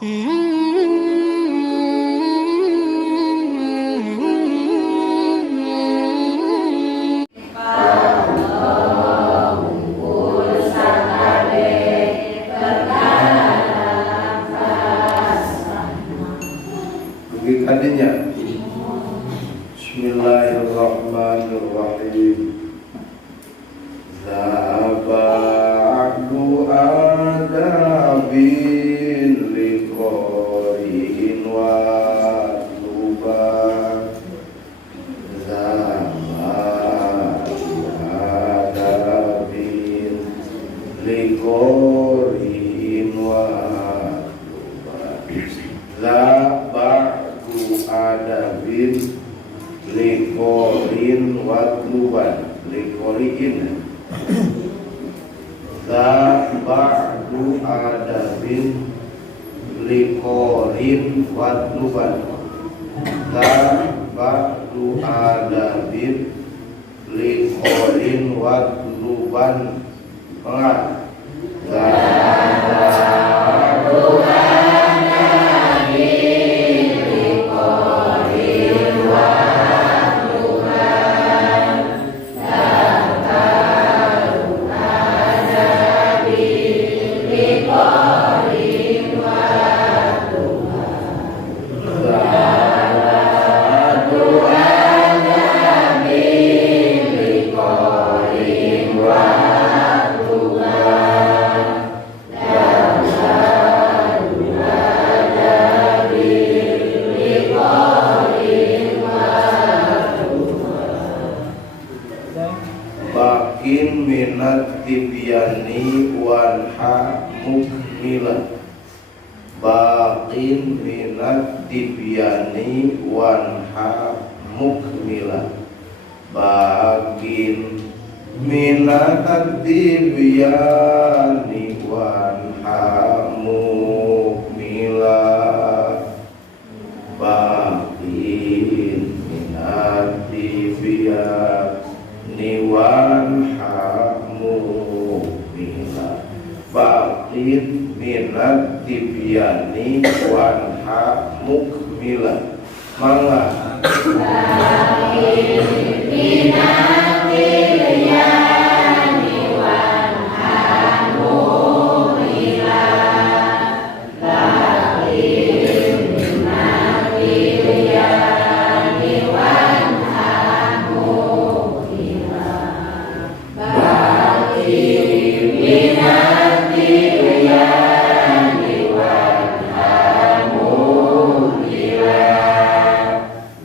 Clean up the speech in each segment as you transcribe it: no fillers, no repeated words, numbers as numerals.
Tadinya Bismillahirrahmanirrahim. Zaba'du adabin liqorin wa tuban. Zaba'du adabin liqorin wa tuban. Adabin likorin watluban likoriin ba'du adabin likorin watluban ba'du adabin likorin watluban enggak bakin minat tibyani wanha mukmilah. Bakin minat tibyani wanha mukmilah. Bakin minat tibyani wanha mukmilah. Bakin minat tibyani wanha mukmilah. Bakin minat tibyani wanha mukmilah. Mangga bakin minat tibyani wanha mukmilah. Bakin minat tibyani wanha mukmilah. Bakin minat tibyani wanha mukmilah.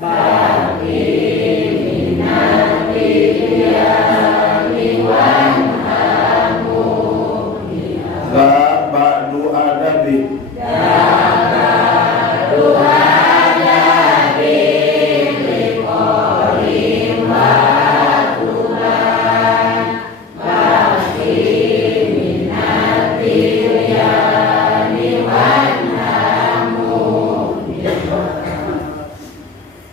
Bakin minat tibyani wanha mukmilah. Ba'du adabi ba'du adabi liqorin wa tuban. Bakin minat tibyani wanha mukmilah.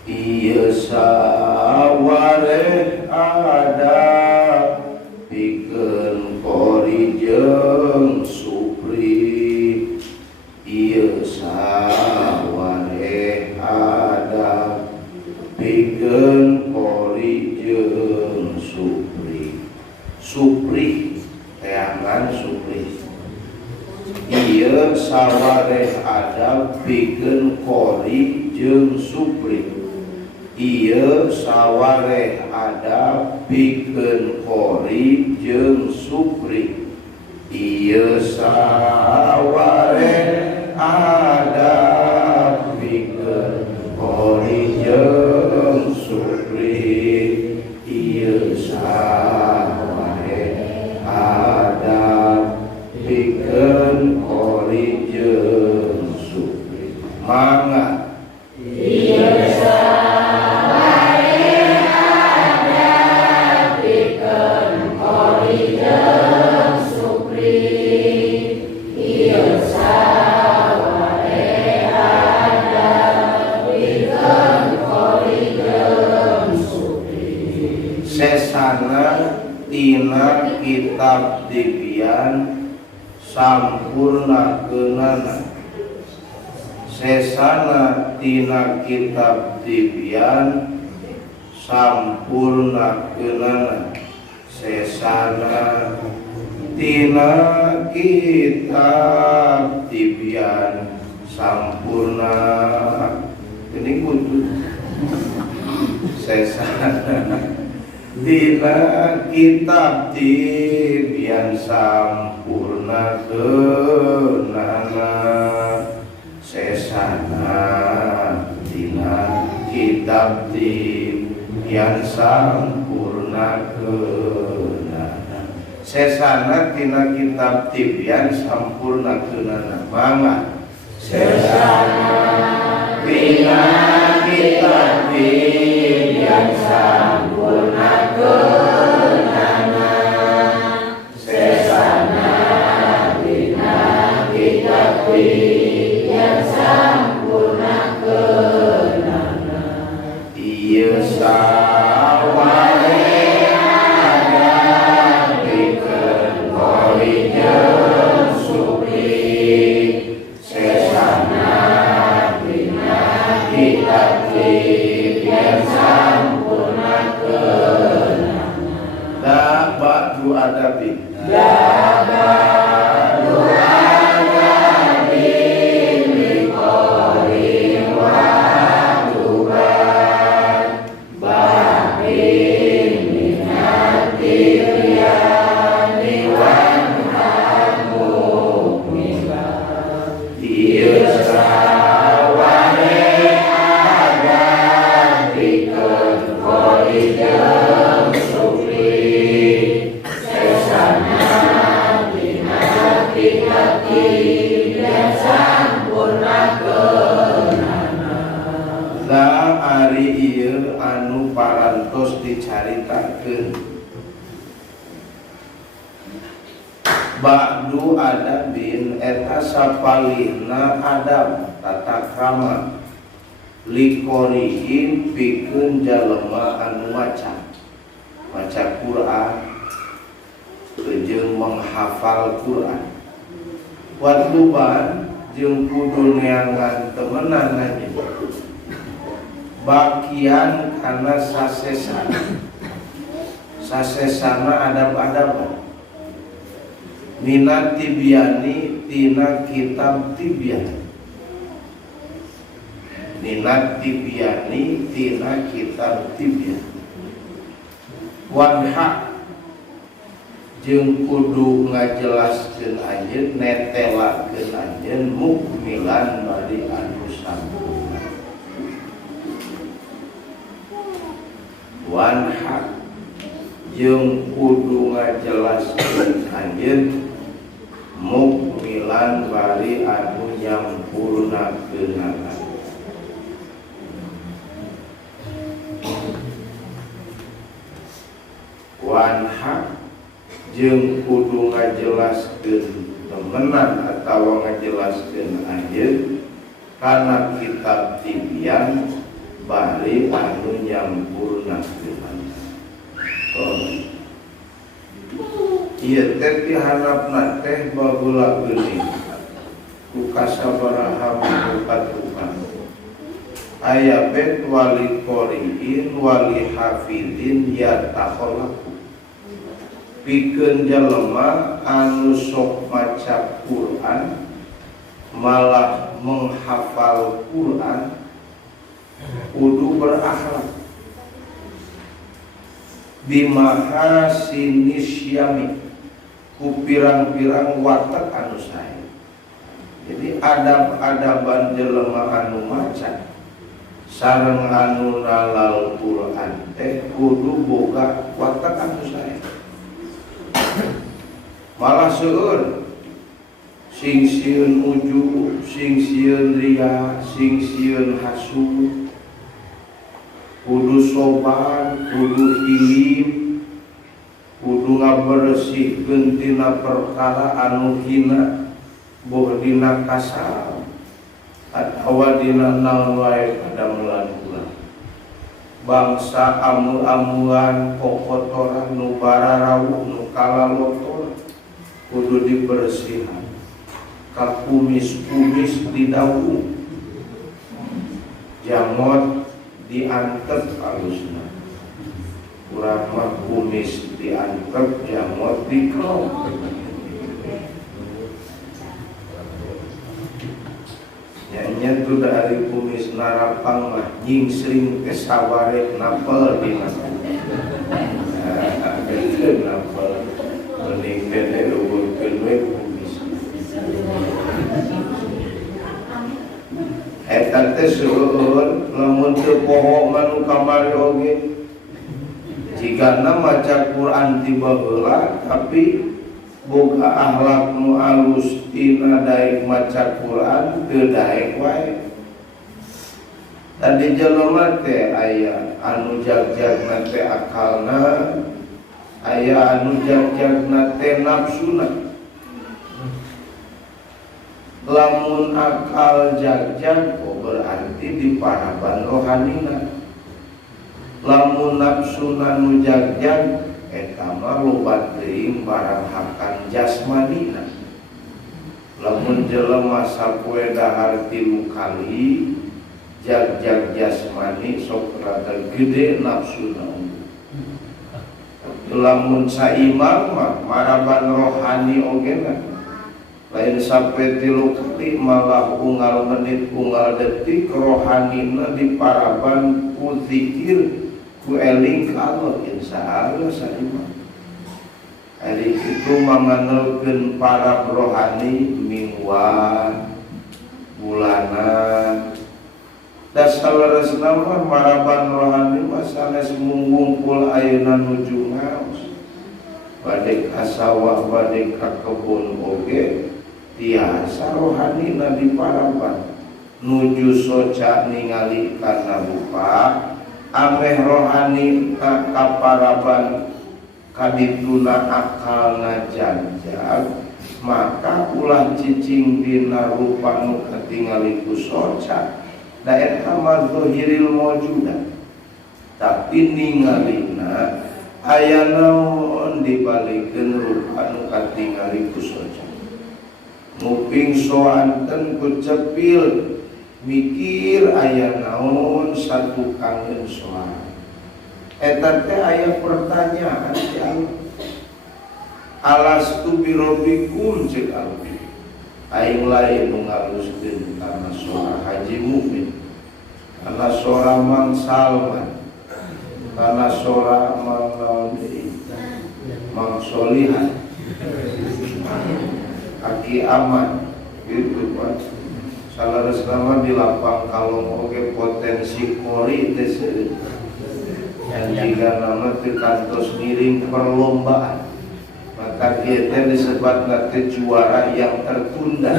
Ieu sawareh adab pikeun qori jeung supri. Ieu sawareh adab pikeun qori jeung supri. Supri teangan supri. Ieu sawareh adab pikeun qori jeung supri. Ieu sawareh adab pikeun qori jeung supri. Ieu sawareh adab pikeun qori jeung supri. Ieu sawareh adab pikeun qori jeung supri. Mangga sesana tina kitab tibyan sampurna keunana sesana tina kitab tibyan sampurna keunana sesana tina kitab tibyan sampurna ini kudu sesana tina kitab tibyan sampurna keunana sesana tina kitab tibyan sampurna keunana sesana tina kitab tibyan sampurna keunana mangga sesana tina kitab tibyan sampurna keunana sesana tina kitab tibyan sampurna keunana ieu saware pikeun kori jeung supri sesana tina kitab tibyan sampurna keunana da ba'du adabi da ba'du adabi liqori wa tuban ba'in minati riyani wan hamukmiba ieu saware agan pikeun kori jeung supri sesana tina kitab tibyan sampurna keunana da ari ieu anu parantos dicaritakeun ba'du adabin eta sapalihna adab tata krama liqoriin pikeun jalema anu maca Quran jeung menghafal Quran watuban jeung kudu neangan temenan anjeun bagian kana sasesana adab-adaban minat tibyani tina kitab tibyan minat tibyani tina kitab tibyan wanha jeung kudu ngajelaskeun anjeun netelakeun anjeun mukmilan bari anu sampurna wanha jeung kudu ngajelaskeun anjeun mukmilan bari anu nyampurnakeunana wanha jeung kudu ngajelaskeun temenan atawa ngajelaskeun anjeun kana kitab tibyan bari anu nyampurnakeunana ieu teh piharapna teh baheula geuning ku kasabaraha patukan aya bet wali qoriin wali hafidin ya takholaku pikeun jalema anu sok maca Quran malah menghafal Quran kudu berakhlak bimahasinis syami ku pirang-pirang watak anu sae jadi adab-adaban jelema anu maca sareng anu nalal Quran teh kudu boga watak anu sae malah seueur sing sieun ujug, sing sieun ria, sing sieun hasud, kudu sopan, kudu hilim, kudu ngabersihkeun tina perkara anu hina, boh dina kasar, atawa dina naon wae kadamelan ulah. Bangsa amu-amuan, kokotoran, nu bararawuh, nu kalalotor, kudu dibersihan. Kakumis-kumis di daun jamot diantep alusna, urang mah kumis diantep jamot dikrop. Nya tuh dari kumis narapang mah nyingsring ke saware napel di mana. Betul napel. Mending dene luhurkeun we kumis. Eta teh seueur lamun teu poho manu kamari oge. Jigana maca Quran tiba heula tapi boga akhlak nu alus tina daek maca Quran teu daek wae. Tadi jelema teh aya anu jag-jagna teh akalna, aya anu jag-jagna teh nafsuna. Lamun akal jag-jag berarti diparaban rohanina. Lamun nafsuna nu jag-jag eta mah loba teuing barang hakan jasmanina. Lamun jelema sapoe dahar 3 kali jag-jag jasmani sok rada gede nafsuna. Lamun saimang mah maraban rohani ogena. Lain sampai 3 kali malah unggal menit unggal detik rohanina diparaban ku zikir ku eling ka Allah insyaallah saimang. Hari itu manganelkeun para rohani mingguan, bulanan. Da salaresna mah maraban rohani mah sanes ngumpul ayeuna nuju ngaos. Bade ka sawah, bade ka kebun oge tiasa rohanina diparaban. Nuju soca ningali kana rupa ameh rohani kaparaban kadituna akalna jag-jag, maka ulah cicing dina rupa nu katingali ku soca da eta mah zahiril maujudah, tapi ningalina aya naon dibalikeun rupa nu katingali ku soca. Nguping soanten ku cepil mikir aya naon satu kangen soal. Eta teh aya pertanyaan ti Allah. Alastu birabbikum cek Allah. Aing lain nu ngaluskeun kana suara Haji Mukmin, kana suara Mang Salman, kana suara Mang Solihan, Aki Aman, gitu kan. Salaresna di lapang kalong oge potensi kori teh seueur. Yang jika nama teu kantos ngiring perlombaan, maka kita disebut nanti juara yang tertunda.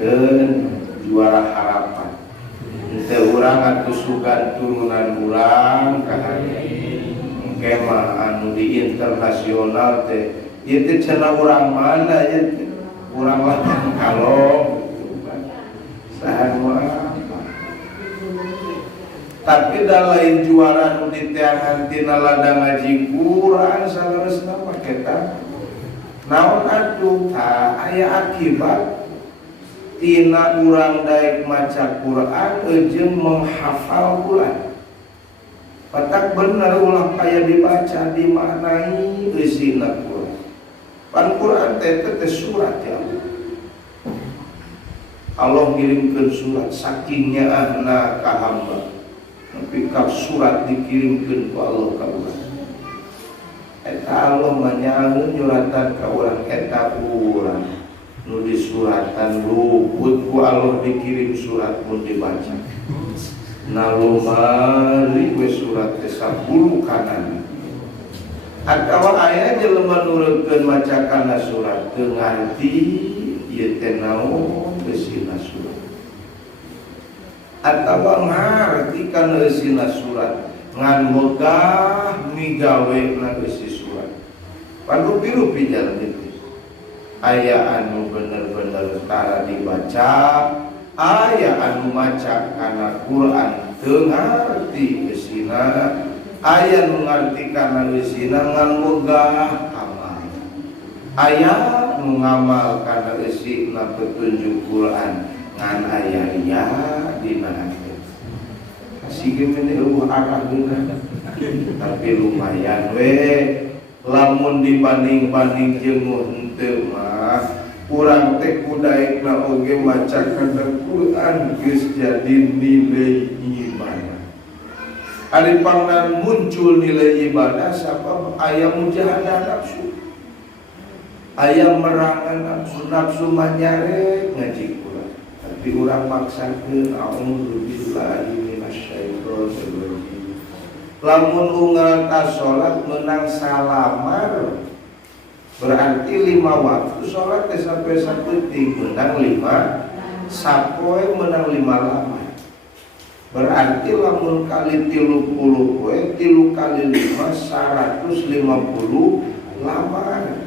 Dan juara harapan. Ente urang atuh sugan turunan urang kahana. Engke mah anu di internasional teh, ieu teh cenah urang mana ya teh? Urang latang kalong. Tapi da lain juara nu diteangan tina ladang ngaji Quran salaresna mah eta naon atuh aya akibat tina urang daek maca Quran jeung menghafal Quran. Patak bener ulah kaya dibaca dimaknai eusina Quran. Pan Quran teh surat ya Allah. Allah ngirimkeun surat saking nyaahna ka hamba. Tapi kau surat dikirimkeun ku Allah ka urang. Eta Allah manyaeun nyuratan ka urang eta urang nu disuratan luput ku Allah dikirim surat mun dibaca. Nalumari we surat teh 10 kanan. Atawa aya jelema nureukkeun maca kana surat teu ngarti ieu teh naon eusina surat. Atawa ngarti kana eusina surat ngan megah migawena eusi surat. Pan rupi-rupi jalan itu. Aya anu bener-bener tara dibaca, aya anu maca kana Quran teu ngarti eusina, aya nu ngarti kana eusina ngan megah amal. Aya nu ngamal kana eusina petunjuk Quran ngan aya ya dina hati. Sige meni eueuh arah geuna. Tapi lumayan we lamun dibanding-banding jeung henteu mah urang teh kudaekna oge maca kana Quran geus jadi nilai ibadah. Ari pangnan muncul nilai ibadah sabab aya mujahadah nafsu. Aya merangan nafsu, nafsu manyare ngaji Quran. Tapi urang maksakeun a'udzubillahi minasyaitonir rajim. Lamun unggal ta salat menang salamar berarti 5 waktu salat teh sampai saeutik menang 5 sapoe menang 5 lamar. Berarti lamun kali 30 poe 3 kali 5 150 lamar.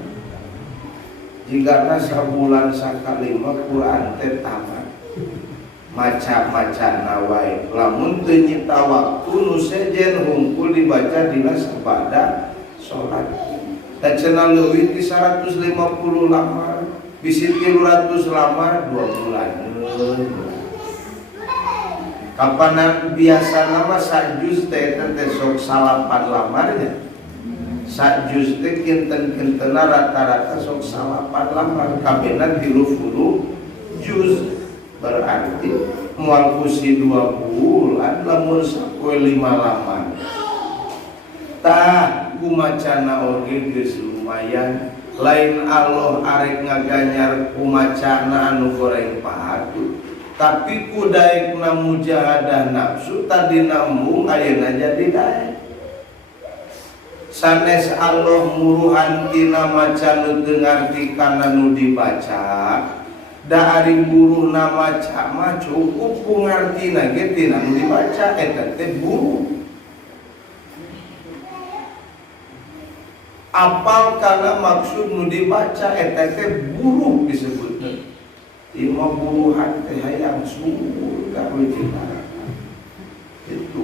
Jika sabulan sakali mah Quran teh tamat. Maca-maca nawai. Lamun teu nyita waktu nu sejen hungkul dibaca dina sabada salat. Dan cenah leuwih ti 150 lamar, bisi 300 lamar 2 bulan. Kapanan biasana mah sajuz teh sok salapan lamarnya. Sajuz teh kinten-kintena rata-rata sok salapan lamar, kabehna 30 juz. Berarti moal kusi 2 bulan lamun sapoe 5 lamar. Tah kumacana oge geus lumayan. Lain Allah arek ngaganyar kumacana anu goreng pahatu, tapi kudaekna mujahadah nafsu tadi nambung ayeuna jadi daek. Sanes Allah muruhan tina maca nu teu ngarti kana nu dibaca, da ari buruhna maca mah cukup ku ngartina ge tina nu dibaca eta teh buruh. Apal kana maksud nu dibaca eta teh buruh disebutna. Ieu mah buruhan teh hayang surga we itu.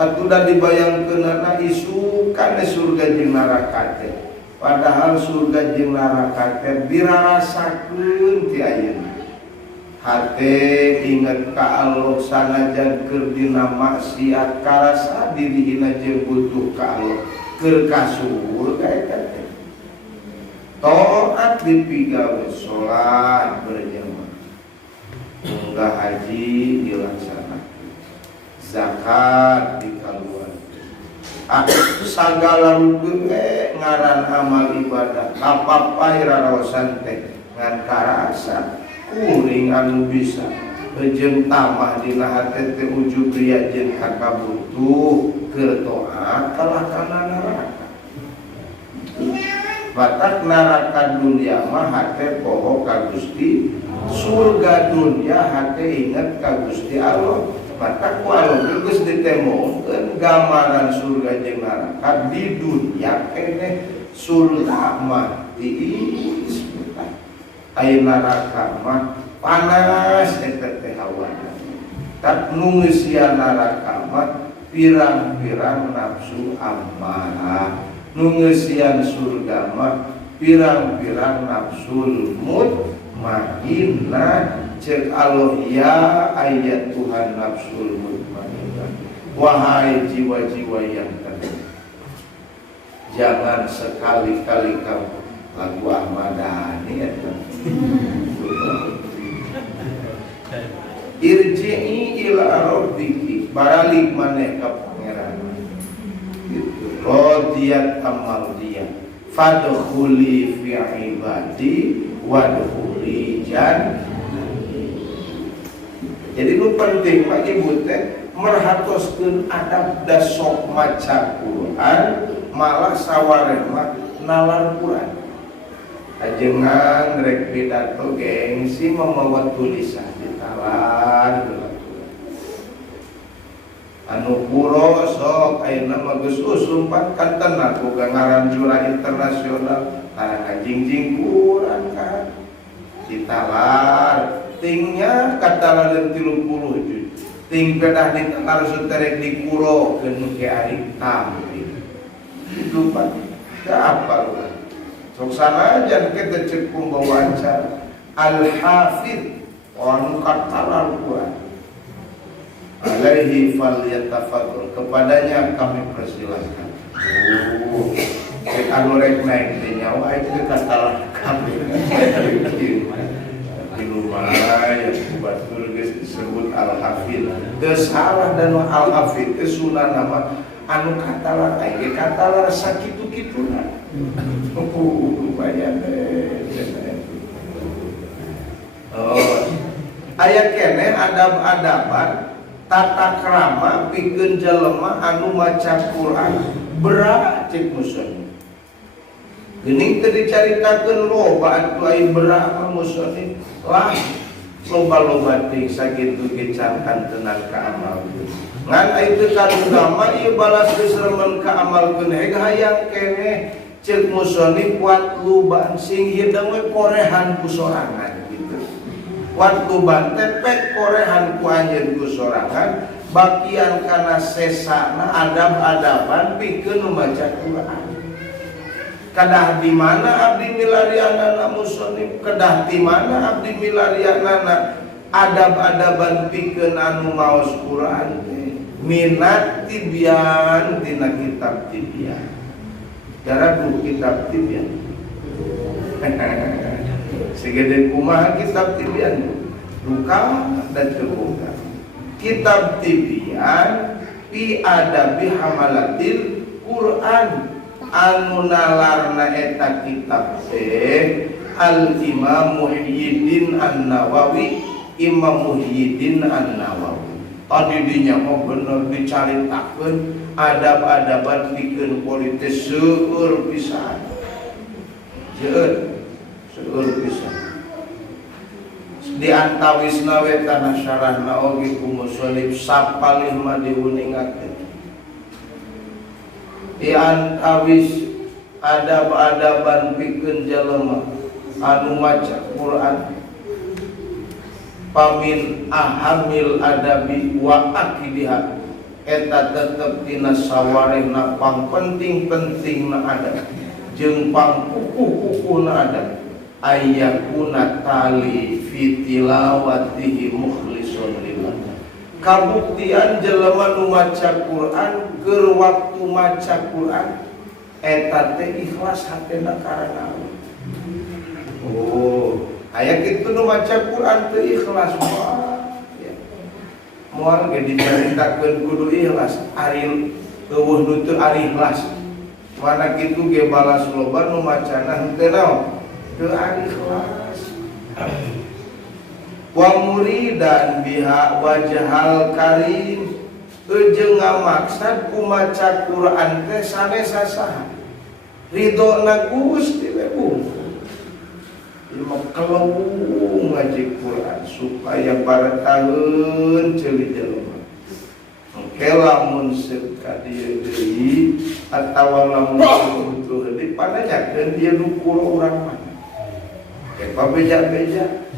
Atuda dibayangkeunana isukan surga jeung neraka teh. Padahal surga jeung neraka teh dirarasakeun ti ayeuna. Hate inget ka Allah sanajan keur dina maksiat karasa dirihina jeung butuh ka Allah keur ka surga eta teh. Taat dipigawe salat berjamaah. Munggah haji dilaksanakeun. Zakat dikaluarkeun. Sagala rukun ngaran amal ibadah kapapai raraosan teh ngan karasa kuring anu bisa jeung tamah dina hate teh ujub ria jeung kakabutuh keur taat kalakana neraka. Batak neraka dunia mah hate poho ka Gusti, surga dunia hate inget ka Gusti Allah. Maka walau geus ditemokeun gambaran surga jeung neraka di dunia keneh surga mah tiis betah. Aya neraka mah panas eta teh hawana. Tak nu geusieun neraka mah pirang-pirang nafsu amarah. Nu geusieun surga mah pirang-pirang nafsul mutmainnah. Cek Allah ya ayat Tuhan nafsul mutmainnah. Wahai jiwa-jiwa yang tenang, jangan sekali-kali kamu lagu Ahmad Dhani ya. Irji'i ila rabbiki, balik maneh ka pangeran. Radiyat amardiyah, fadkhuli fi ibadi wadkhuli jannah. Jadi nu penting mah ibu teh merhatoskeun adab da sok maca Quran malah sawareh mah nalar Quran. Ajengan rek pidato gengsi mamawa tulisan ditalar anu puro sok ayeuna mah geus usumpan kantenna boga ngaran jura internasional ngajingjing Quran kan ditalar. Tingnya kata lalu 30 juta. Ting pedah di tengah suterek di kuro ke nuke ari tamri. Itu pak, apa lu? sok sana aja kita cek pembawaan cara al-hafid anu katalar Al-Quran alaihi falyatafadhal, kepadanya kami persilahkan. Anu rek naik teh nyawa itu katalar kami. Di rumah yang batur geus disebut al-hafid. Teu salah dan al-hafid teh sunah nama anu katalar aya katalar sakitu-kituna. Lumayan aya keneh adab-adaban tata krama pikeun jelema anu maca Quran berat cek musonif. Geuning teu dicaritakeun loba atuh aya berat musonif lah loba-loba teh sakitu ge cankan tenan ka amal. Ngan aya teu kadugama ieu balas geus remen ka amalkeun hege hayang keneh cek musonif kuat luban sing hideung we korehan ku sorangan gitu. Waktu bantepek korehan ku anjeun ku sorangan bagian kana sesana adab-adaban pikeun maca Quran. Kedah di mana abdi milarianana musonif, kedah di mana abdi milarianana adab-adaban pikeun anu maos Quran teh minat tibyan dina kitab tibyan. Cara buku kitab tibyan. Segede kumaha kitab tibyan luka dan terbuka. Kitab tibyan fi adabi hamalatil Quran anu nalarna eta kitab teh Al Imam Muhyiddin An-Nawawi, Imam Muhyiddin An-Nawawi. Tadi dinya mah bener dicaritakeun adab-adaban pikeun politis seueur pisan. Seueur pisan. Di antawisna we tanah syarahna oge ku musannif sapalih mah diuningakeun. Di antawis adab-adaban pikeun jelema anu maca Quran pamin ahamil adabi wa akidiha eta tetep tina sawarehna pang penting-pentingna adab jeung pang kukuh-kukuhna adab ayyakuna tali fi tilawatihi mukhlisun lillah. Kabuktian jelema nu maca Quran keur waktu maca Quran eta teh ikhlas hatena karana Allah. Oh, aya kitu nu maca Quran teu ikhlas moal. Ya. Moal ge dicaritakeun kudu ikhlas, ari eueuh nu teu ari ikhlas. Mana kitu ge balas loba nu macana henteu naon? Teu ari ikhlas. Wa muridan biha wajhal karim jeung ngamaksad ku maca Quran teh sanesa saha ridona Gusti we ilmu kelewung ngaji Quran supaya barataheun ceuli jelema engke lamun seuk ka dieu deui atawa lamun butuh deui pananyakeun dia nu kula urang mah ke pabeja-beja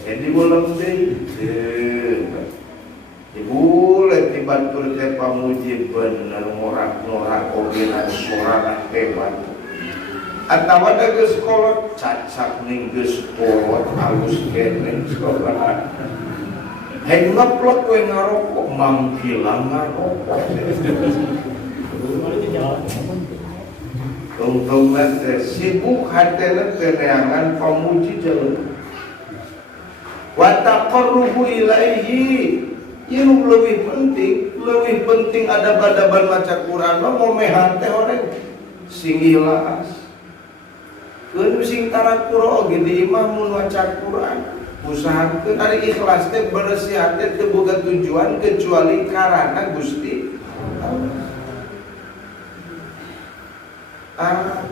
jadi bolong deh, ibu leti batur teh pamuji bener ngorak-ngorak ogelan sorangan hebat. Atawa da geus kolot cacak ning geus kolot halus keneh sorangan. Hei ngeplok we ngarokok mangkilang ngarokok. Tong-tong teh sibuk hatena teh neangan pamuji jelema. Wa taqarrubu ilaihi ieu leuwih penting adab-adaban maca Quran mah momehan teh horeng sing ikhlas keun sing tara qura oge di imah mun maca Quran usahakeun ari ikhlas teh bersih hati teu boga tujuan kecuali karana Gusti Allah.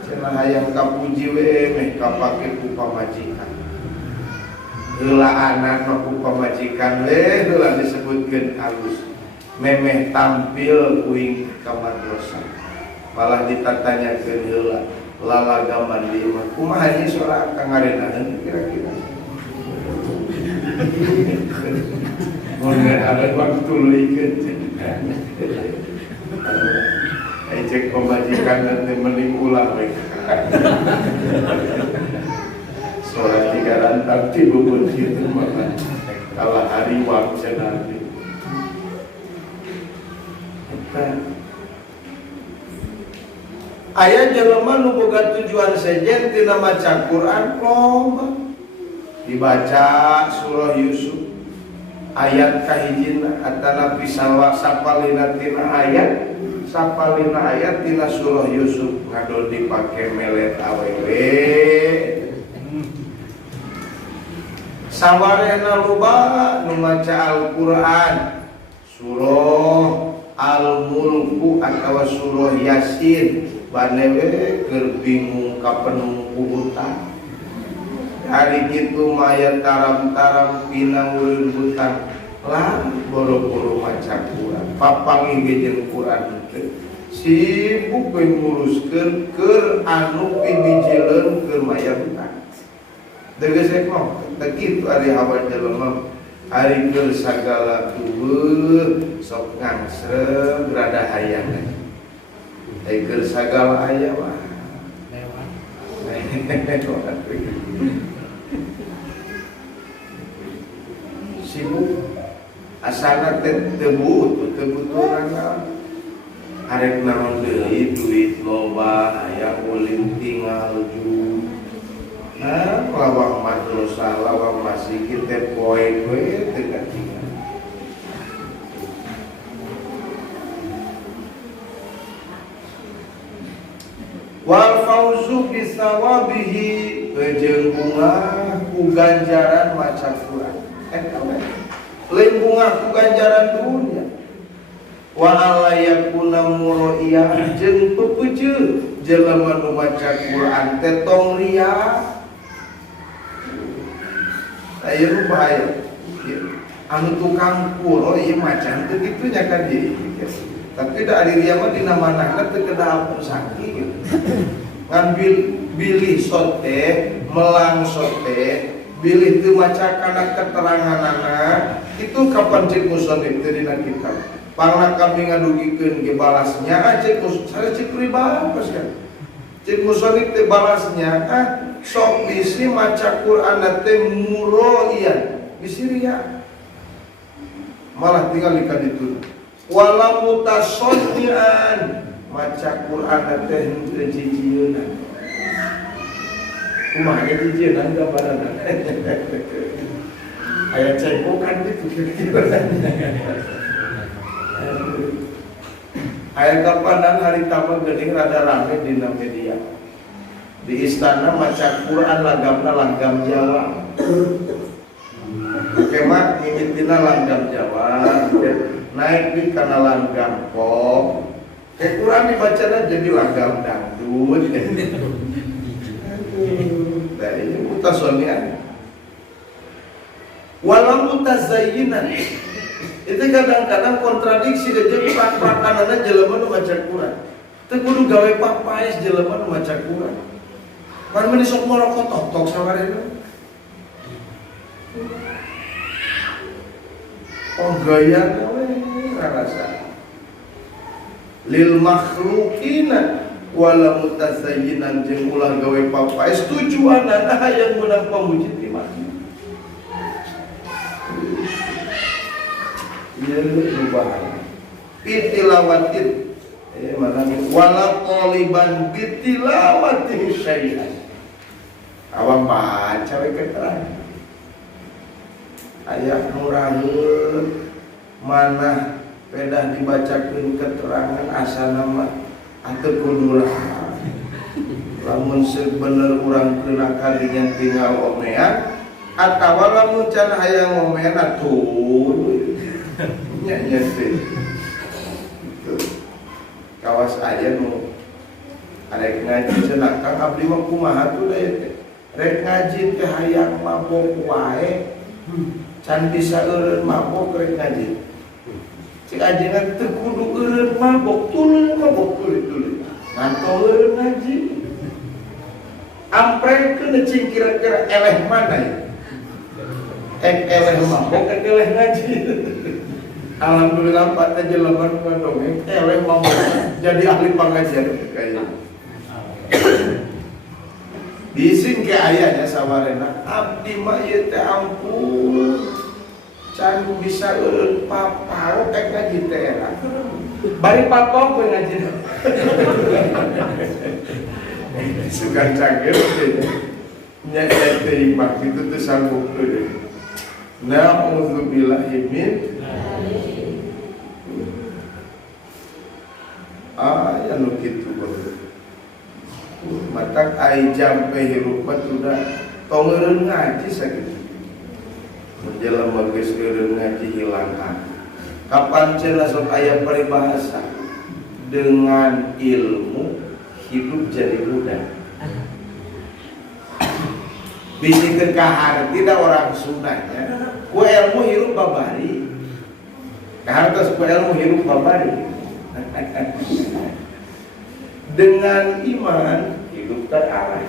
Cenah hayang kapuji we meh kapake ku pamajikan. Heula anak ku pamajikan heula disebutkeun halus memeh tampil kuing ka madrasah malah ditatanyakeun heula lalagaman di imah kumaha ieu sorak kangarenaheun kira-kira mun ada waktu leuikeun cek pamajikan teh mending ulah we Suara tiga rantang di bubut itu maka kalah hari waktu nanti. Ayah jelema nu boga tujuan sejen tina maca Quran loba. Dibaca surah Yusuf ayat kahijina atana pisawa sapalina tina ayat tina surah Yusuf ngado dipake melet awewe. Sawarena loba nu maca Al-Qur'an surah Al-Mulku atawa surah Yasin banewe keur bingung kapenuh hutang. Hari gitu mayat taram-taram pinangulun hutang lah boro-boro maca Quran. Papangi jeung Quran teh sibuk we nguruskeun keur anu pimijileun keur mayat hutang. Degesek mah teh kitu ari hawa jelema ari keur sagala tueuh sok ngangsreng rada hayang. Keur sagala aya mah sibuk asana teu butuh arek naon deui duit loba aya ulin tinggal ju lawang madrasah lawang masjid teh poe we teu katingal. Wal fauzu bisawabihi jeung bunga ku ganjaran maca Quran. Lain bunga ku ganjaran dunia. Wa alla yakuna muraiya jeung peupeujeuh jelema nu maca Quran teh tong ria. Aya bahaya. Anu tukang kulo ieu macan teh kitu nya ka dieu. Tapi da ari ria mah dina manahna teu kedah apun saking. Ngambil bilih sote, melang sote, bilih teu maca kana keteranganana, itu kapan cek musonif teu dina kitab. Pangna kami ngadugikeun ge balasnya cek musonif cek pribadi kan. Cek musonif teh balasnya sok bisi maca Quran teh muroian, bisi ria. Malah tinggal dikaditu. Wala mutasoddian maca Quran teh henteu jijieun. Kumaha jijieun gambaranna? Aya cengkokan gitu kira-kira. Aya kapanan hari tamu geuning rada rame dina media. Di istana maca Quran lagamna langgam Jawa. Kema mimitina langgam Jawa. Naik di kana langgam pop. Quran dibacana jadi langgam dangdut. Nah ini mutasonian. Walau mutazayyinan. Itu kadang-kadang kontradiksi jeung prak-prakanana jelema nu maca Quran. Teu kudu gawe papaes jelema nu maca Quran. Pan meni sok morokot tok sawarena. Oh gaya we rasa. Lil makhluqina wala mutazayyinan jeung ulah gawe papaes tujuanna hayang meunang pamuji ti makhluk. Ieu bahaya. Pitilawatin mana wala qaliban bitilawati syai'an. Awang baca we keterangan. Aya nu raheun manah pedah dibacakeun keterangan asana mah ateu kudu lamun sebener urang keuna kalingan tinggal omean atawa lamun can hayang omean atuh nya teh gitu. Kawas aya nu arek ngaji cenah Kang abdi mah kumaha tuh teh rek ngaji teh hayang mabok wae can bisa eureun mabok rek ngaji. Cik ajengan teu kudu eureun mabok tuluy. Ngantong eureun ngaji. Amprekeun cing kira-kira eleh mana ya? Eleh mabok eleh ngaji. Alhamdulillah Pak teh jelema nu dongeng eleh mabok jadi ahli pangajian kayaknya. Bising ke ayahnya sawarena abdi mah ieu teh ampun can bisa eureun papa kayak ngaji teh era bari papa we ngaji suka cangkeun nya teh imah kitu teh sanggup euy na'udzubillahi min aya nu kitu matak ai jampe hirup mah udah tong eureun ngaji sakitu menjelema geus eureun ngaji hilang kapan cenah sok aya peribahasa dengan ilmu hidup jadi mudah bisikeun ka harti da orang Sundanya ku ilmu hirup babari kahartos ku ilmu hirup babari dengan iman hidup terarah.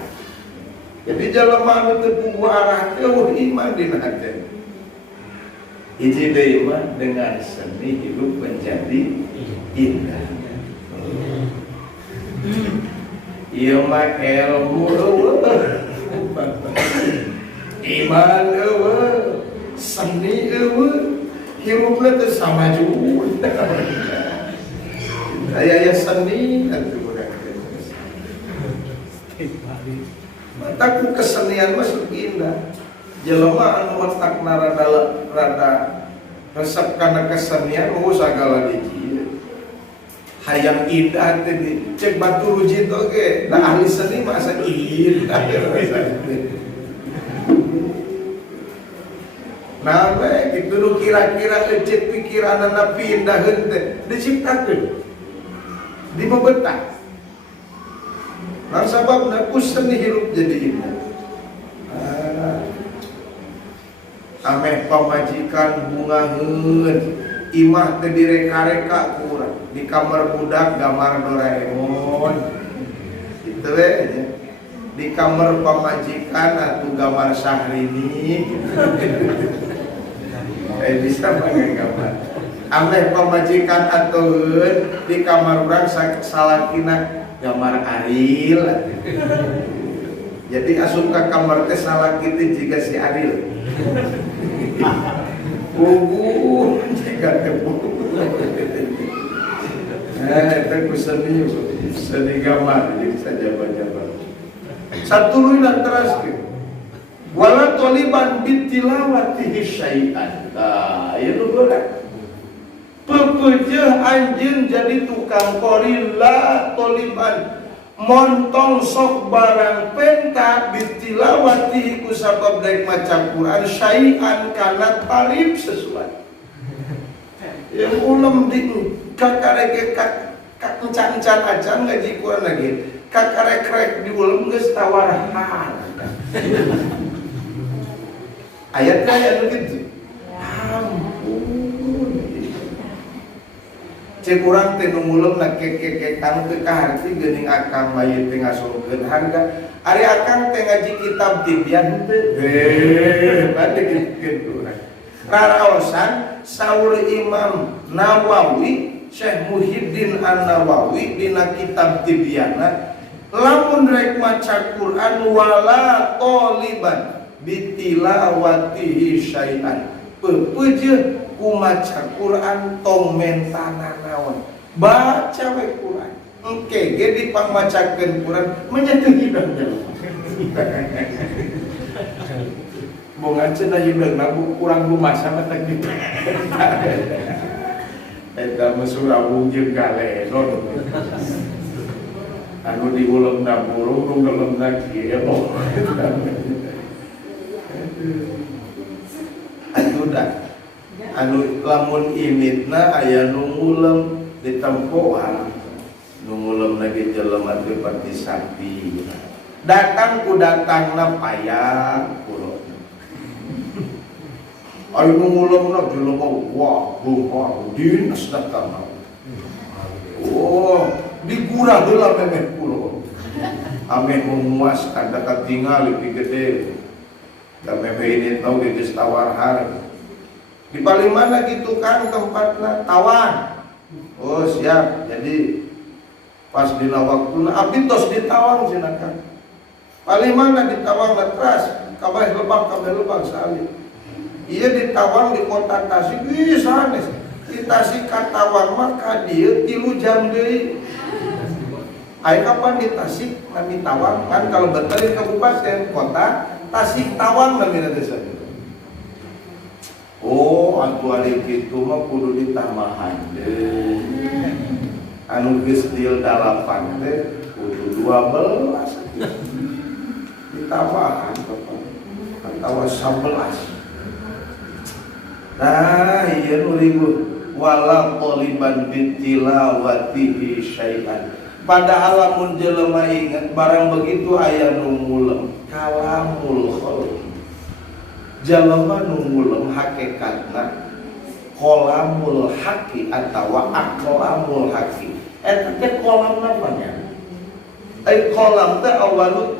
Jadi jelema anu teu puguh arah teh iman dina hati. Hiji deui mah dengan seni hidup menjadi indah. Ieu mah ilmu eueuh. Iman eueuh, seni eueuh. Hirupna teh samaju. Aya seni atuh. Mataku kesenian masuk indah. Jelema anu matakna rada resep kana kesenian sagala hiji. Hayang indah teh cek batu rujit oge. Da ahli seni mah asa indah. Nah, kitu nu kira-kira ecet pikiranna pindaheun teh diciptakeun. Di mebetah. Nah sababna ku seni hirup jadi indah. Ameh pamajikan bungaheun imah teh direka-reka ku urang di kamar budak gambar Doraemon kitu we nya di kamar pamajikan atuh gambar Syahrini bisa pakai gambar ameh pamajikan atuheun di kamar urang salakina gambar Ariel. Jadi asup ka kamar teh salaki teh jiga si Ariel. Puguh jiga teh puguh. Eta ku seni gambar jadi saja-jabar. Satuluy teraskeun. Wala toliban bitilawati syai'an. Tah, ieu nu goda. Pepeujeun anjeun jadi tukang qorila toliban montong sok barang penta bitilawati ku sabab daek maca Quran syai'an kana tarif sesuatu yang ulem di kakareke encan-encan acan ngaji Quran lagi kakarek-rek di ulem geus tawarahan ayat-ayat begitu cek urang teh nu mulem na kekekekang teh kaharti geuning akang bayi teh ngasolkeun harga ari akang teh ngaji kitab tibyan teh bade kitu urang raraosan saur Imam Nawawi Syekh Muhyiddin An-Nawawi dina kitab tibyana lamun rek maca Quran wala toliban bitilawatihi syai'an peupeujeuh ku maca Quran tong mentana naon baca we Quran engke ge dipamacakeun Quran menyetuh hideung jelema bongan cenah hideungna kurang lumasan eta kitu eta mah surabung jeung galenon anu diuleumna burung nu ngeuleumna kieu atuh dah anu lamun imitna aya nu ngulem ditempoan nu ngulem lagi jelema teh pati sakti datang ku datangna payah kulo ayo nu ngulemna jelema wah bunga dinas datang oh digurah heula memeh kulo ameh muas kada katingal lebih gede kami ini tahu geus tawar harga di paling mana gitu kan tempatnya tawar oh siap jadi pas dina waktuna abdi tos ditawang cenah kan Paling mana ditawang letras, kabeh lebang salib. Iya ditawang di kota Tasik, sanes. Di Tasik katawang mah ka dieu 3 jam deui. Aya kapan di Tasik nami tawang kan kalau betul di kabupaten kota Tasik tawang namina teh saja. Oh, atuh ari kitu mah kudu ditambahan deui. Anu geus deal 8 teh kudu 12. Ditambahan atawa 11. Nah, iya nu ribut wala qoliban bitilawatihi syai'an. Padahal lamun jelema ingat barang begitu aya nu ngulem kalamul khalq. Jelema nu ngulem hakikatna qalamul haqi atawa aqlamul haqi. Eta teh qalam namanya. Ai qalam teh awalu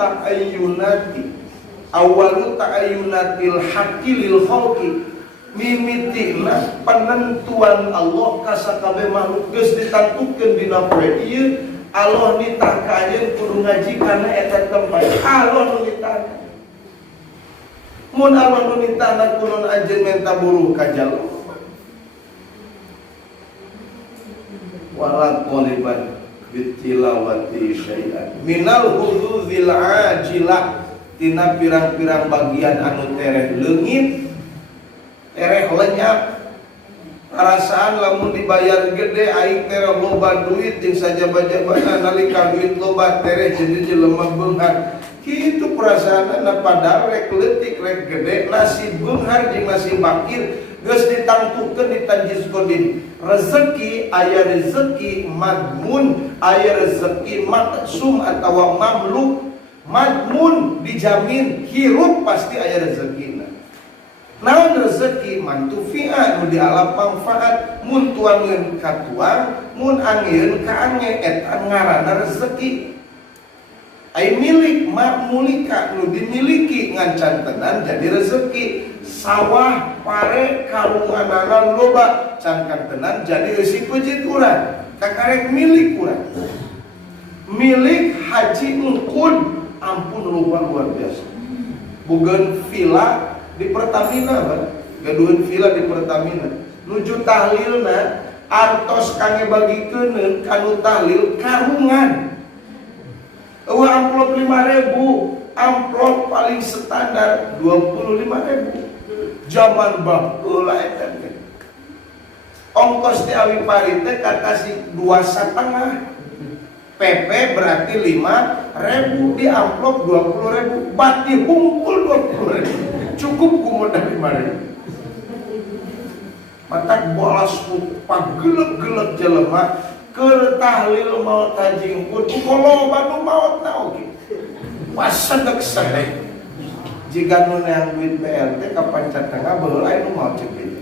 ta'ayyunatil haqqi lil khalqi. Mimitina penentuan Allah ka sakabeh makhluk geus ditantukeun dina poe ieu. Allah nitah ka ayeun kudu ngaji kana eta tempat. Allah nu nitah. Mun Allah nu nitah kulon anjeun menta buruh ka jalma. Wala qaliban bitilawati syai'an minal huduzil ajilah tina pirang-pirang bagian anu tereh leungit tereh lenyap. Perasaan lamun dibayar gede aing teh loba duit jeung sajaba-jabana nalika duit loba tereh jadi jelema beunghar. Kitu perasaanna padahal rek leutik rek gede nasi beunghar jeung nasi bakir geus ditangtukeun ditanjis kodin. Rezeki aya rezeki madmun, aya rezeki maksum atawa mamluk. Madmun dijamin hirup pasti aya rezekina. Naon rezeki mantufi'an nu dialap manfaat mun tuangeun ka tuang mun angieun ka ange eta ngaranna rezeki. Ai milik mamulika nu dimiliki ngan tenan jadi rezeki. Sawah pare kalunganana loba can tenan jadi eusi peujit urang kakarek milik urang. Milik Haji Engkun ampun loba luar biasa. Bogeun villa di Pertamina kan, gaduhan villa di Pertamina. Nuju tahlilna artos kangge bagikeun kanu tahlil karungan. Eueuh amplop 5.000, amplop paling standar 25.000. Zaman baheula eta teh. Ongkos di awi pari teh kakasih 2,5. PP berarti 5.000 di amplop 20.000, bati humpul 20.000. Cukup kumodal 5.000. Matak bolas pagelek-gelek jelema keur tahlil maot Haji Engkun koloba nu maot na oge. Pasedek sedek. Jika nu neang duit BLT kapan catengah baheula anu maot cek kitu.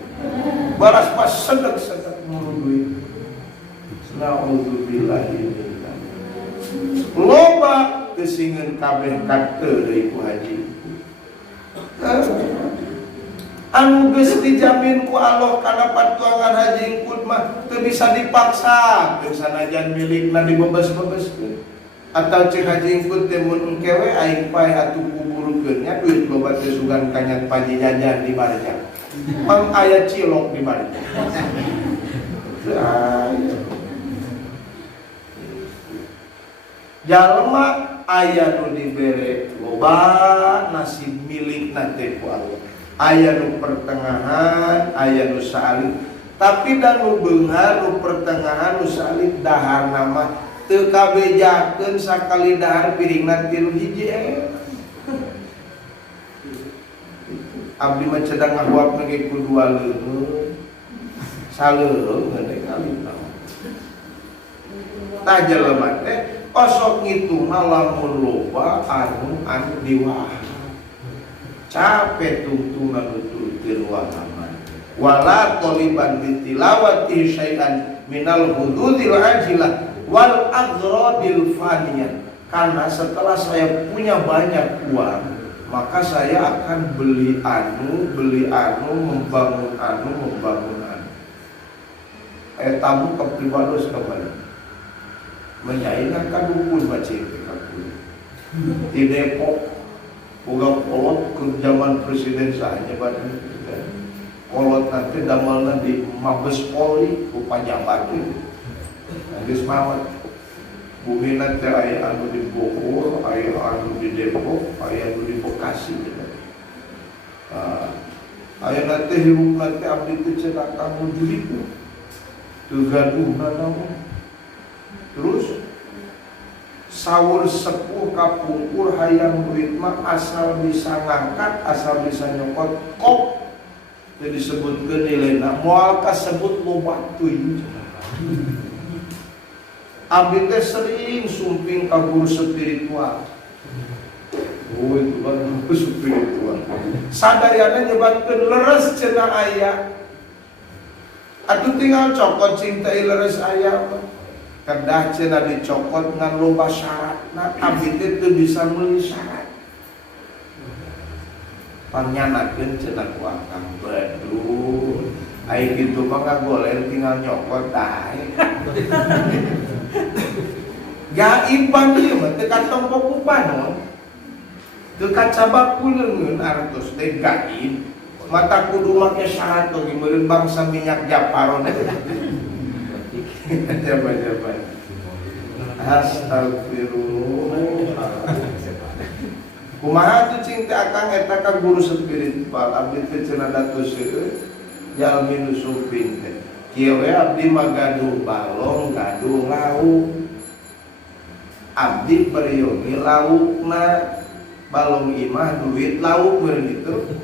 Balas pasedek sedek nu duit. Nauzubillahi min dzalik. Loba teusingeun kabeh kateur deui ku Haji. Anu geus dijamin ku Allah kana patuangan Haji Engkun mah teu bisa dipaksa teu sanajan milikna dibebes-bebeskeun. Atawa cek Haji Engkun teh mun engkewe aing pae atuh kuburukeun nya duit loba teh sugan kanyat paji jajan di Barjang. Mang aya cilok di Barjang. Jalma aya nu dibere loba nasib milikna teh ku Allah. Aya nu pertengahan, aya nu salib. Tapi dan nu beunghar nu pertengahan nu salib daharna mah teu kabejakeun sakali dahar piringna 3 hiji. Abdi mah cedang ngahuap ge ku 2 leuweung. Saleueung geus kali. Tah jelema teh osok ngitungna lamun loba anu diwah. Capek tungtungan nuturkeun wahaman. Wala qaliban bitilawati syai'an minal hududil ajilah wal aghradil faniyah. Karena setelah saya punya banyak uang, maka saya akan beli anu, membangun anu. Tamu kepribados kembali. Menyaingan kan dukun baca kakul. di Depok boga kolot ke zaman presiden saja badan kolot nanti damalna di Mabes Polri ku pajabat geus mawat bumina teh aya anu di Bogor, aya anu di Depok, aya anu di Bekasi. Aya nanti hirup nanti abdi teh cenah kamu juliku teu gaduhna naon. Terus sawur sepuh kapungkur hayang duit mah asal bisa ngangkat, asal bisa nyokot kop teu disebutkeun nilena moal kasebut loba teuing. Abdi teh sering sumping ka guru spiritual. Oh itu kan guru spiritual. Sadayana nyebatkeun leres cenah aya. Atuh tinggal cokot cinta leres aya mah. Kedah cenah dicokot ngan loba syaratna, abdi teh teu bisa meuli syarat. Panyanakeun cenah ku akang bedu. Ai kitu mah ngagoler tinggal nyokot dae. Gaiban ieu mah teu kantong poku panon. Teu kacabak kuleungeun artos teh gaib. Mata kudu make syarat oge meureun bangsa minyak Japaron. Coba. Astagfirullah. Kumaha tuh cing teh akang eta ka guru spiritual abdi teh cenah datus seueur jalmi nu suping teh. Kieu we abdi mah gaduh balong, gaduh lauk. Abdi peryogi laukna balong imah duit lauk meureun kitu.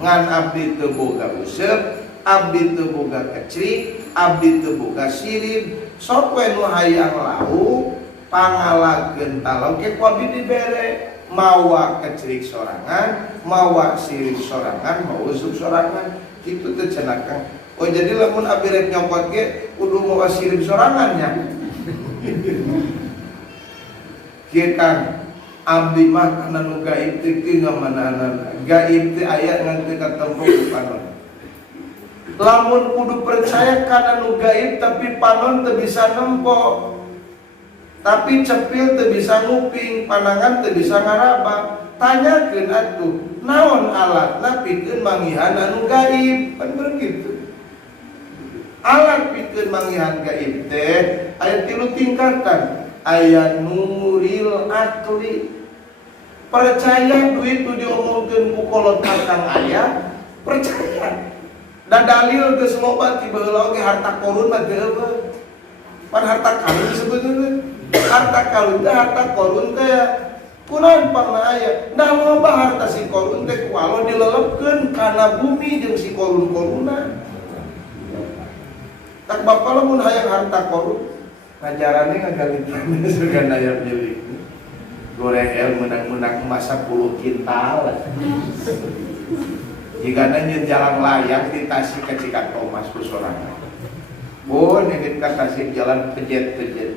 Ngan abdi teu boga useup, abdi teu boga kecrik, abdi teu boga sirip. Sok we nu hayang lauk pangalakeun taloge ku abdi dibere. Mawa kecrik sorangan, mawa sirip sorangan, mawa useup sorangan. Kitu teh cenah Kang. Oh jadi lamun abdi rek nyopot ge kudu mawa sirip sorangan nya. Kieu Kang, abdi mah kana nu gaib teh teu ngamanana. Gaib teh aya ngan teu katempo ku panon. Lamun kudu percaya kana nu gaib tapi panon teu bisa nempo. Tapi cepil teu bisa nguping, panangan teu bisa ngaraba. Tanyakeun atuh, naon alatna pikeun manggihan anu gaib? Kan begitu. Alat pikeun manggihan gaib teh aya 3 tingkatan. Aya nuril akli. Percaya duit tu diomongkeun ku kolot akang aya, percaya. Da dalil geus loba ti baheula oge harta korun mah teu eueuh. Pan harta karun disebutkeun. Harta karun teh harta korun teh kunaon pangna aya. Da loba harta si korun teh ku Allah dilelepkeun kana bumi jeung si korun-koruna. Tak bapak lamun hayang harta korun ngajarannya ngagalitan surga daya milik goreng menang-menang masa 10 kintal jika nanya jalan layang di Tasik ke Cikatomas ku sorangan bon yang ke Tasik jalan pejet-pejet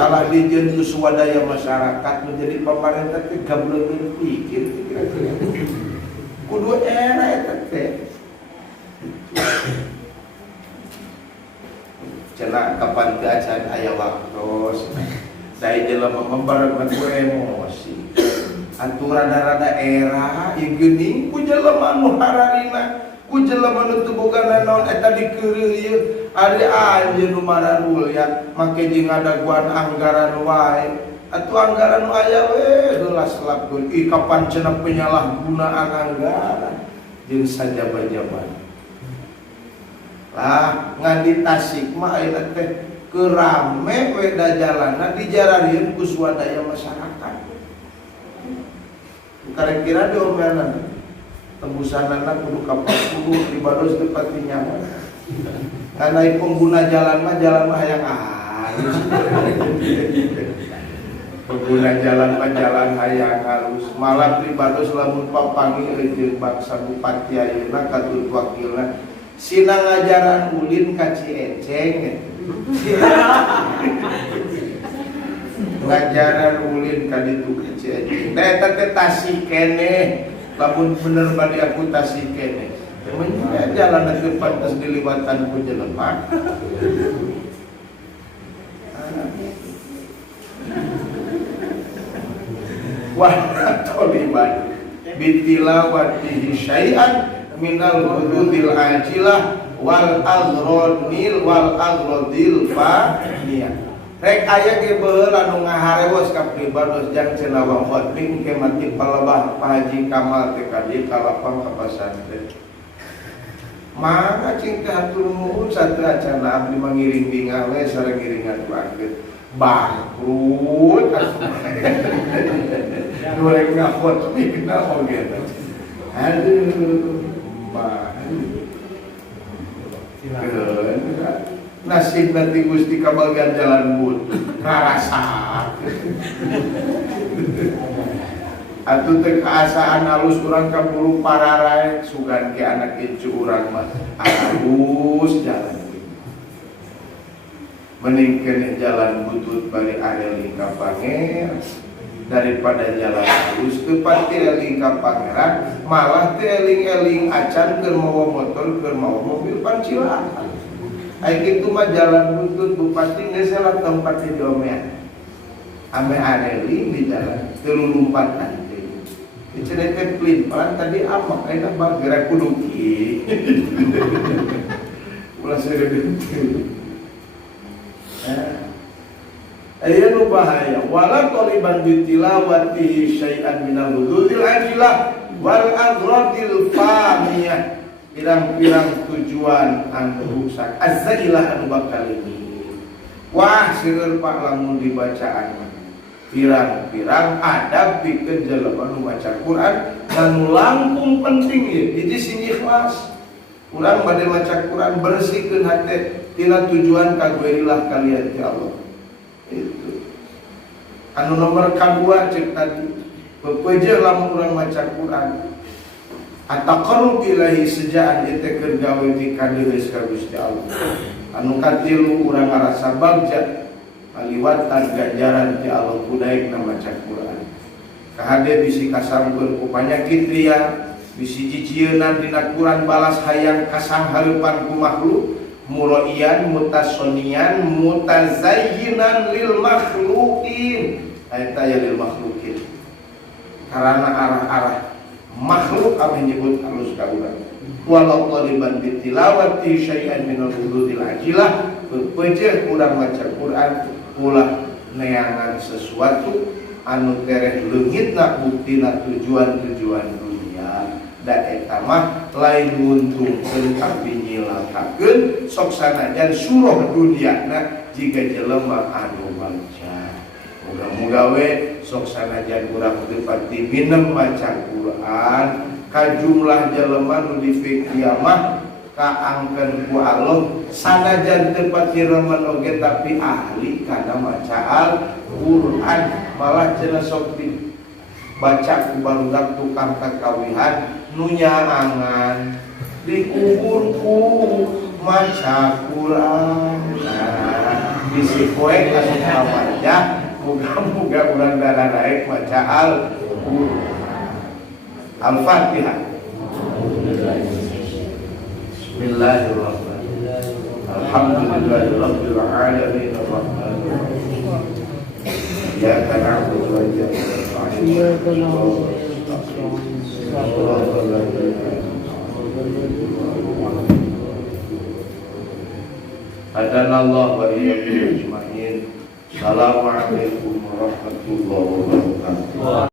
kalah dijeun ku swadaya masyarakat menjadi pemerintah teh gableun pikir kira-kira kudu era eta teh cenah kapan keacan aya waktos saya jelema membareng ku emosi atuh rada-rada era ieu geuning ku jelema nu hararina ku jelema nu teu boga naon eta dikeureuh ieu ari anjeun nu mararul ya make jeung ngadaguan anggaran wae atuh anggaran nu aya we heula selapkeun ih kapan cenah penyalahgunaan anggaran jeung sajaba-jabana lah ngan di Tasik mah ayeuna teh kerame we da jalanna dijararieun ku swadaya masyarakat. Karek kira diomelan tembusanana kudu ka 40 ibados teu pati nyaman. Kana pengguna jalan mah hayang halus. Pengguna jalan mah jalan hayang halus. Malah ibados lamun papangi jeung bangsa bupati ayeuna katut wakilna sina ngajaran ulin ka Cieceng ngajaran ulin ka ditu ka Cieceng da eta teh Tasik keneh lamun bener bade aku Tasik keneh emangnya jalan teu pantes diliwatan ku jelema wa toliban bitilawatihi syai'an minal hududil ajilah wal agrodil faniyah. Rek aya ge beul anu ngaharewos ka pribados jang cenah wa khotbing ke mati palebah Pak Haji Kamal teh kadi kalapang ka pasantren. Maka cing teh hatur nuhun sateuacan cenah abdi mangiring bingah we sareng ngiringan bangkeut. Bangkrut atuh. Goreng ngakotbing na oge. Aduh. Nasib nanti Gusti kabagan jalan but ngarasa atuh teh kaasaan alus urang kaburu pararai sugan ke anak incu urang mah alus jalan mending keneh jalan butut bari areling ka Pangeran daripada jalan halus tepat eling ka Pangeran malah teh eling-eling acan keur mawa motor keur mawa mobil pancilaan. Ai kitu mah jalan butut bupati geus salah tempat di omean. Ame areling di jalan teu lumpatan teh. Dicenah teh pelin-pelan tadi amak ayeuna bal gerak kudu kieu. Ulah seureun teu. Aya nu bahaya wala taliban bitilawati syai'an minal hududil ajilah wal agradil faniyah. Pirang-pirang tujuan anu rusak azailah anu bakal ini. Wah seueur Pak lamun dibacaan pirang-pirang adab pikeun jelema nu maca Quran anu langkung penting ieu hiji sing ikhlas. Urang bade maca Quran bersihkeun hate tina tujuan kaguerilah kalian ti Allah. Itu anu nomor kadua cek tadi pepeje lamun urang maca Quran ataqarrub ilahi sejaan teh keur gawe dikadeueus ka Gusti Allah. Anu katilu urang ngarasa bagja aliwatan ganjaran ti Allah kudaek na maca Quran. Kahade bisi kasangkeun ku panyakit ria, bisi jijieuna dina Quran balas hayang kasanghareupan ku makhluk, muraian mutasonian mutazayyinan lil makhluqin. Eta ya lil makhluqin. Karena arah-arah makhluk apa nyebut halus ka urang walau taliban bitilawati syai'an minal hududil ajilah bepeje urang maca Quran ulah neangan sesuatu anu tereh leungitna buktina tujuan-tujuan dunia da eta mah lain nguntungkeun tapi nyilakakeun sok sanajan suruh duniana jiga jelema anu baca. Muga-muga we sok sanajan urang teu pati minem maca Quran ka jumlah jelema nu di kiamah kaangkeun ku Allah sanajan teu pati remen oge tapi ahli kana maca Al-Qur'an malah cenah sok dibaca ku barudak tukang kakawihan nu nyaangan dikubur ku maca Quran. Nah, bisi poe anu kamarja muga-muga urang darah naik maca Al-Qur'an. Al-Fatihah. Bismillahirrahmanirrahim. Alhamdulillahirabbil alamin arrahmanir rahim. Iyyaka na'budu wa iyyaka nasta'in. Hadanallahu wa iyyakum ajma'in. Assalamualaikum warahmatullahi wabarakatuh.